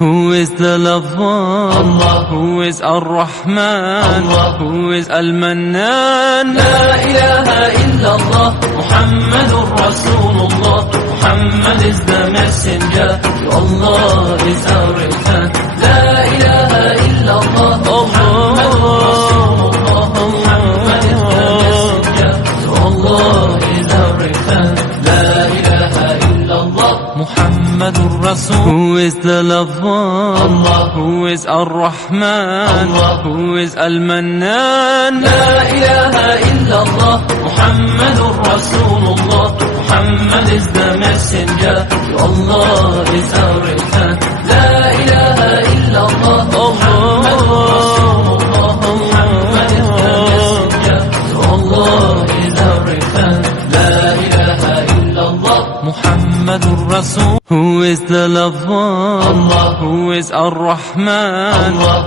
Who is the lover? Allah. Who is Ar-Rahman? Allah. Who is Al-Mannan? La ilaha illallah, Muhammadur Rasulullah. Muhammad is the messenger, to Allah is our return. La ilaha illallah, Muhammadur Rasulullah. Muhammad is the messenger, to Allah is our return. La ilaha illallah, Muhammadur Rasul. Who is the lover? Allah. Who is Ar-Rahman? Allah. Who is Al-Mannan? La ilaha illallah, Muhammadur Rasulullah. Muhammad is the messenger, to Allah is our return. La ilaha illallah, Muhammadur Rasulullah. Muhammad is the messenger, to Allah is our return. La ilaha illallah, Muhammadur Rasul. Who is the lover? Allah. Who is Ar-Rahman? Allah.